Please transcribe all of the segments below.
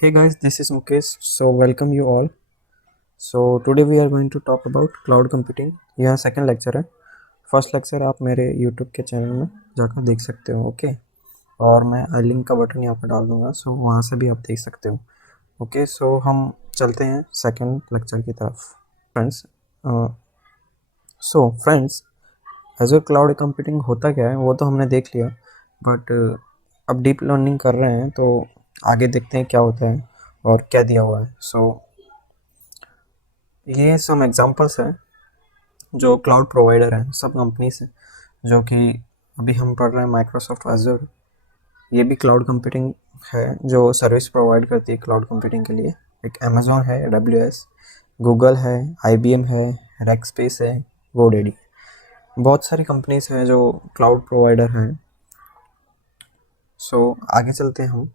Hey guys, this is Mukesh. So welcome you all. So today we are going to talk about cloud computing. यह second lecture है. First lecture आप मेरे YouTube के channel में जाकर देख सकते हो. ओके. और मैं आई लिंक का बटन यहाँ पर डाल दूँगा. सो वहाँ से भी आप देख सकते हो. ओके. सो हम चलते हैं सेकंड लेक्चर की तरफ. Friends, friends, Azure cloud computing होता क्या है वो तो हमने देख लिया. बट अब डीप लर्निंग कर रहे हैं तो आगे देखते हैं क्या होता है और क्या दिया हुआ है. ये सम एग्जांपल्स हैं जो क्लाउड प्रोवाइडर हैं, सब कंपनी से, जो कि अभी हम पढ़ रहे हैं माइक्रोसॉफ्ट एजर. ये भी क्लाउड कंप्यूटिंग है जो सर्विस प्रोवाइड करती है क्लाउड कंप्यूटिंग के लिए. एक अमेजोन है, AWS, गूगल है, IBM है, रेक्सपेस है, GoDaddy. बहुत सारी कंपनीज हैं जो क्लाउड प्रोवाइडर हैं. आगे चलते हैं हम.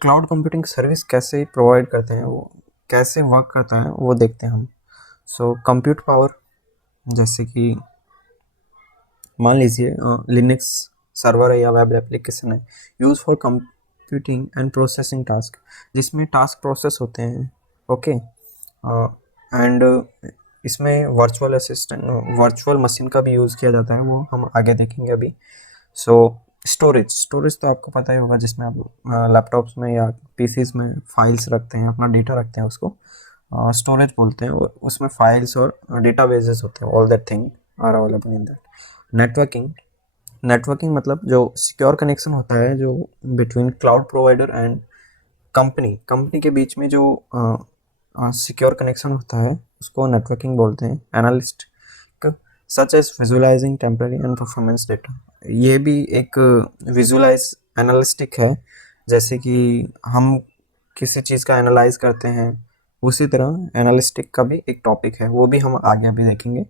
क्लाउड कंप्यूटिंग सर्विस कैसे प्रोवाइड करते हैं, वो कैसे वर्क करता है वो देखते हैं हम. कंप्यूट पावर, जैसे कि मान लीजिए लिनक्स सर्वर है या वेब एप्लीकेशन है, use for computing and processing task, जिसमें टास्क प्रोसेस होते हैं. ओके. एंड इसमें वर्चुअल असिस्टेंट, वर्चुअल मशीन का भी यूज़ किया जाता है, वो हम आगे देखेंगे अभी. स्टोरेज तो आपको पता ही होगा, जिसमें आप लैपटॉप्स में या पीसीज में फाइल्स रखते हैं, अपना डेटा रखते हैं, उसको स्टोरेज बोलते हैं. उसमें फाइल्स और डेटाबेसेस होते हैं. All that thing are available in that. Networking मतलब जो सिक्योर कनेक्शन होता है जो between cloud provider and company के बीच में जो सिक्योर कनेक्शन होता है उसको नेटवर्किंग बोलते हैं. Analyst such as visualising temporary and performance data, ये भी एक विजुअलाइज एनालिस्टिक है. जैसे कि हम किसी चीज़ का एनालाइज करते हैं, उसी तरह एनालिस्टिक का भी एक टॉपिक है, वो भी हम आगे अभी देखेंगे.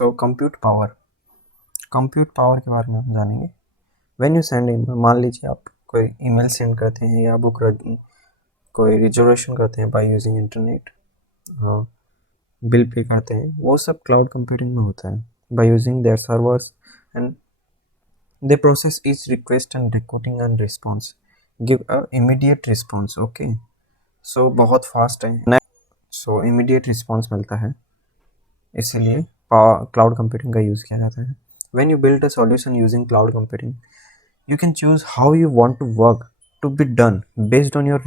कंप्यूट पावर के बारे में हम जानेंगे. व्हेन यू सेंड ईमेल, मान लीजिए आप कोई ईमेल सेंड करते हैं या कोई रिजर्वेशन करते हैं by using internet, bill pay करते हैं, वो सब क्लाउड कंप्यूटिंग में होता है. By using their servers and they process each request and recording and response, give a immediate response. Okay. बहुत फास्ट है. इमीडिएट रिस्पॉन्स मिलता है, इसीलिए क्लाउड कंप्यूटिंग का यूज़ किया जाता है. When you build a solution using cloud computing, you can choose how you want to work to be done based on your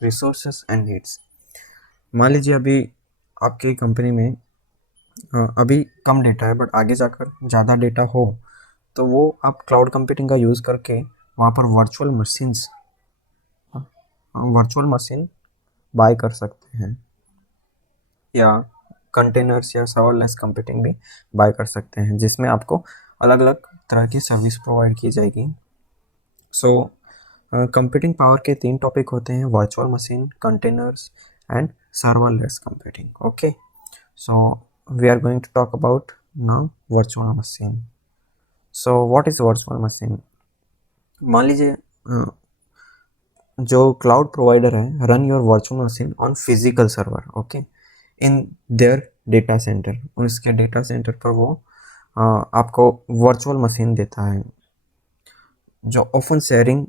resources and needs. मान लीजिए अभी आपकी कंपनी में अभी कम डेटा है, बट आगे जाकर ज़्यादा डेटा हो, तो वो आप क्लाउड कंप्यूटिंग का यूज़ करके वहाँ पर वर्चुअल मशीन बाय कर सकते हैं, या कंटेनर्स या सर्वरलेस कंप्यूटिंग भी बाय कर सकते हैं, जिसमें आपको अलग अलग तरह की सर्विस प्रोवाइड की जाएगी. कंप्यूटिंग पावर के 3 टॉपिक होते हैं: virtual machine, containers and serverless computing. Okay. We are going to talk about now virtual machine. What is virtual machine? मान लीजिए जो क्लाउड प्रोवाइडर है run your virtual machine on physical server, okay, in their data centre. उसके data centre पर वो आपको virtual machine देता है, जो often sharing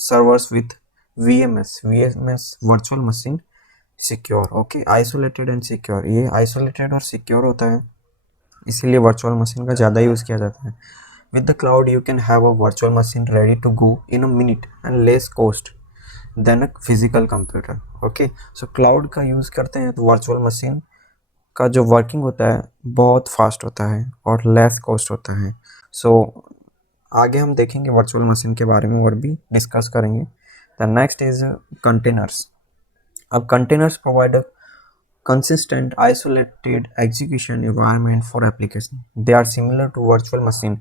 servers with VMS virtual machine secure. Okay. Isolated and secure, ये आइसोलेटेड और सिक्योर होता है, इसीलिए वर्चुअल मशीन का ज़्यादा यूज़ किया जाता है. With the cloud you can have a virtual machine ready to go in a minute and less cost than a physical computer. Okay. Cloud का यूज़ करते हैं तो वर्चुअल मशीन का जो वर्किंग होता है बहुत फास्ट होता है और लेस कॉस्ट होता है. आगे हम देखेंगे वर्चुअल मशीन के बारे में और भी डिस्कस करेंगे. The next is containers. अब containers provide a consistent isolated execution environment for application. They are similar to virtual machine.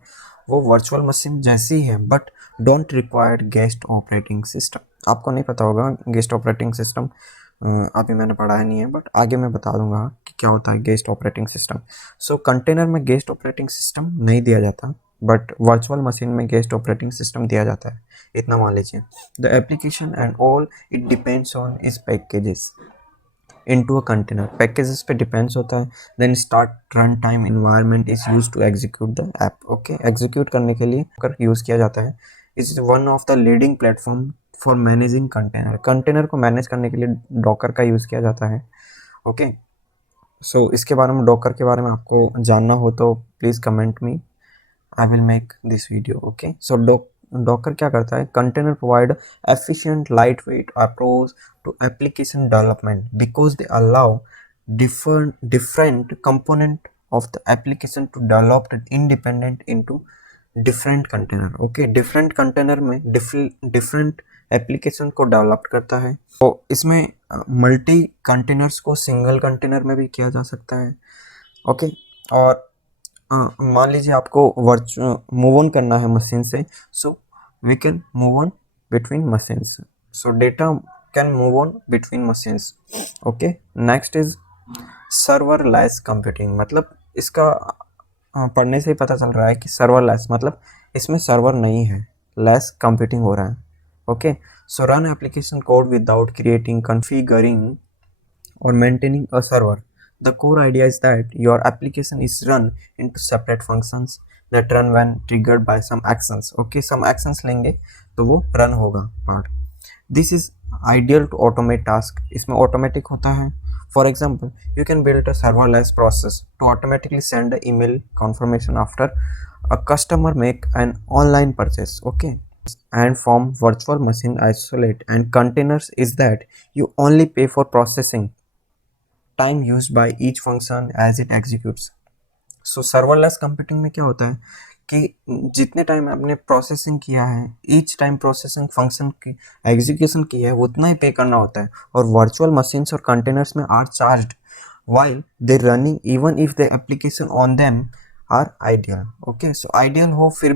वो वर्चुअल मशीन जैसी है but don't require guest operating system. आपको नहीं पता होगा गेस्ट ऑपरेटिंग सिस्टम, अभी मैंने पढ़ाया नहीं है, बट आगे मैं बता दूंगा कि क्या होता है गेस्ट ऑपरेटिंग सिस्टम. कंटेनर में गेस्ट ऑपरेटिंग सिस्टम नहीं दिया जाता, बट वर्चुअल मशीन में गेस्ट ऑपरेटिंग सिस्टम दिया जाता है, इतना मान लीजिए. The application and all it depends on इस packages. into a container. Packages पे depends होता है. Then start runtime environment is used to execute the app. Okay, execute करने के लिए Docker use किया जाता है. Is one of the leading platform for managing container. Container को manage करने के लिए Docker का use किया जाता है. Okay, so इसके बारे में Docker के बारे में आपको जानना हो तो please comment me. I will make this video. Okay, so Docker क्या करता है? Container provide efficient, lightweight approach to application development because they allow different component of the application to develop independent into different container. Okay, different container में different application को develop करता है. तो इसमें multi containers को सिंगल कंटेनर में भी किया जा सकता है. ओके, और मान लीजिए आपको मूव ऑन करना है मशीन से, so we can move on between machines. So data can move on between machines. Okay, next is serverless computing. मतलब इसका पढ़ने से ही पता चल रहा है कि सर्वरलेस मतलब इसमें सर्वर नहीं है, लेस कंप्यूटिंग हो रहा है. Okay, so run application code without creating, configuring or maintaining a server. The core idea is that your application is run into separate functions that run when triggered by some actions. Okay, some actions लेंगे तो वो run होगा part. This is ideal to automate task. इसमें automatic होता है. For example, you can build a serverless process to automatically send an email confirmation after a customer make an online purchase. Okay, and from virtual machine isolate and containers is that you only pay for processing time use by each function as it executes. So serverless computing में क्या होता है कि जितने time आपने processing किया है, each time processing function की एग्जीक्यूशन की है उतना ही पे करना होता है. और वर्चुअल मशीन्स और कंटेनर्स में are charged while they running even if the application on them are ideal. Okay, so ideal हो फिर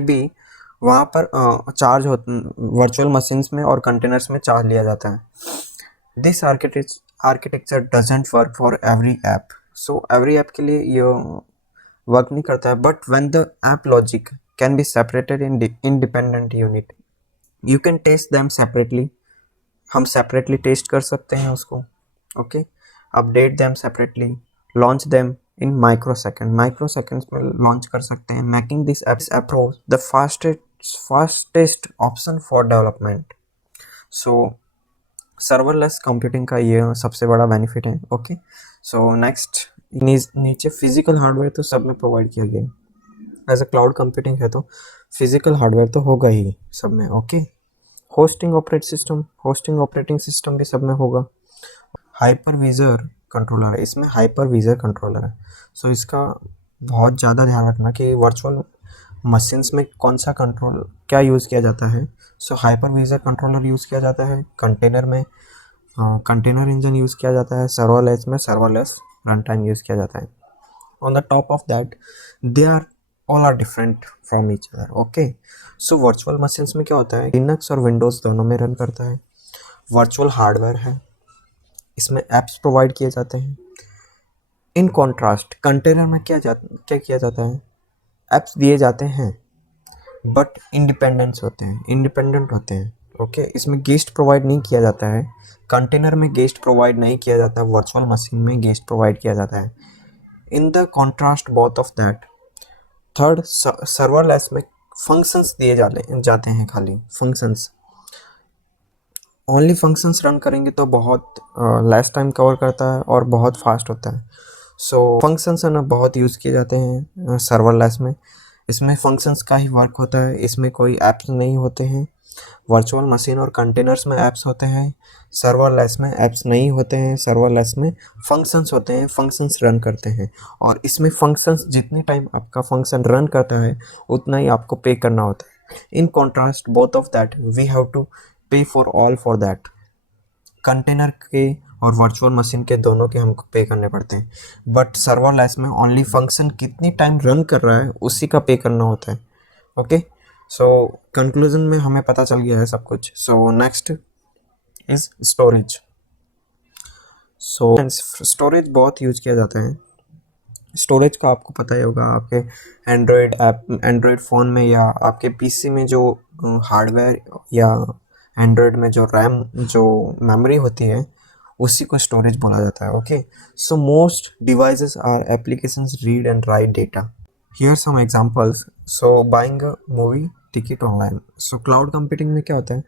भी वहाँ पर चार्ज हो, वर्चुअल मशीन्स में और कंटेनर्स में चार्ज लिया जाता है. This architecture doesn't work for every app. So every app के लिए ये वर्क नहीं करता है. But when the app logic can be separated in independent unit, you can test them separately. हम separately टेस्ट कर सकते हैं उसको. Okay, update them separately, launch them in microseconds में launch कर सकते हैं, making this approach the fastest option for development. So serverless computing का ये सबसे बड़ा बेनिफिट है. ओके, सो नेक्स्ट नीचे फिजिकल हार्डवेयर तो सब में प्रोवाइड किया गया है. एज अ क्लाउड कंप्यूटिंग है तो फिजिकल हार्डवेयर तो होगा ही सब में. ओके, होस्टिंग ऑपरेटिंग सिस्टम भी सब में होगा. हाइपरविजर कंट्रोलर है, इसमें हाइपरविजर कंट्रोलर है. सो इसका बहुत ज़्यादा ध्यान रखना कि वर्चुअल मशीन्स में कौन सा कंट्रोल क्या यूज़ किया जाता है. सो हाइपरविजर कंट्रोलर यूज़ किया जाता है. कंटेनर में कंटेनर इंजन यूज़ किया जाता है. सर्वरलेस में सर्वरलेस रन टाइम यूज़ किया जाता है. On the top of that they are all are different from each other. Okay, so virtual machines में क्या होता है, लिनक्स और विंडोज़ दोनों में रन करता है. वर्चुअल हार्डवेयर है, इसमें ऐप्स प्रोवाइड किए जाते हैं. इन कॉन्ट्रास्ट कंटेनर में क्या किया जाता है, ऐप्स दिए जाते हैं बट इंडिपेंडेंट होते हैं. ओके, इसमें गेस्ट प्रोवाइड नहीं किया जाता है. कंटेनर में गेस्ट प्रोवाइड नहीं किया जाता, वर्चुअल मशीन में गेस्ट प्रोवाइड किया जाता है. In the contrast both of that, third serverless में फंक्शंस दिए जाते हैं. खाली फंक्शंस, ओनली फंक्शंस रन करेंगे तो बहुत लेस टाइम कवर करता है और बहुत फास्ट होता है. सो फंक्शंस है ना बहुत यूज़ किए जाते हैं सर्वरलेस में. इसमें फंक्शंस का ही वर्क होता है, इसमें कोई ऐप्स नहीं होते हैं. वर्चुअल मशीन और कंटेनर्स में ऐप्स होते हैं, सर्वरलेस में ऐप्स नहीं होते हैं. सर्वरलेस में फंक्शंस होते हैं, फंक्शंस रन करते हैं. और इसमें फंक्शंस जितने टाइम आपका फंक्शन रन करता है उतना ही आपको पे करना होता है. In contrast both of that we have to pay for that. Container के और वर्चुअल मशीन के दोनों के हमको पे करने पड़ते हैं. बट सर्वरलेस में ओनली फंक्शन कितनी टाइम रन कर रहा है उसी का पे करना होता है. ओके, सो कंक्लूजन में हमें पता चल गया है सब कुछ. So next is storage. So storage बहुत यूज किया जाता है. स्टोरेज का आपको पता ही होगा, आपके एंड्रॉयड फ़ोन में या आपके पीसी में जो हार्डवेयर या एंड्रॉयड में जो रैम जो मेमोरी होती है उसी को स्टोरेज बोला जाता है। Okay, so most devices are applications read and write data. Here some examples. So buying a movie ticket online. So cloud computing में क्या होता है,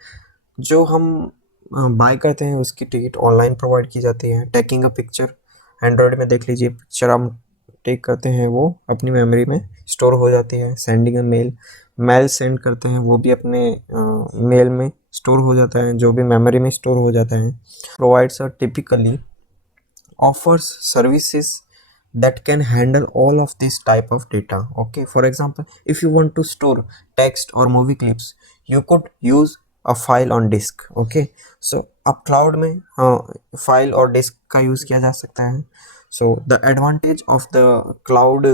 जो हम बाय करते हैं उसकी टिकट ऑनलाइन प्रोवाइड की जाती है। टेकिंग अ पिक्चर, एंड्रॉयड में देख लीजिए, पिक्चर हम टेक करते हैं वो अपनी मेमोरी में स्टोर हो जाती है। Sending a mail, mail send करते हैं वो भी अपने मेल में स्टोर हो जाता है, जो भी मेमोरी में स्टोर हो जाता है। Provides a typically offers services that can handle all of this type of data. Okay, for example, if you want to store text or movie clips, you could use a file on disk. Okay, so अब cloud में file और disk का use किया जा सकता है। So the advantage of the cloud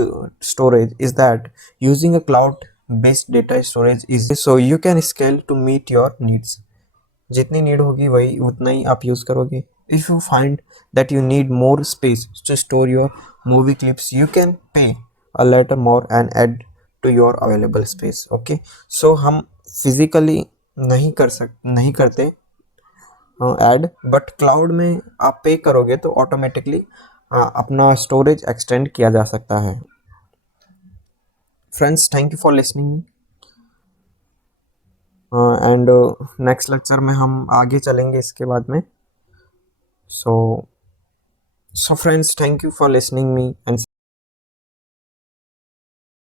storage is that using a cloud based data storage is so you can scale to meet your needs. जितनी need होगी वही उतना ही आप यूज़ करोगे। If you find that you need more space to store your movie clips, you can pay a little more and add to your available space. Okay, so हम physically नहीं करते ऐड, बट क्लाउड में आप पे करोगे तो automatically अपना storage extend किया जा सकता है। Friends, thank you for listening and next lecture में हम आगे चलेंगे इसके बाद में। So friends, thank you for listening me and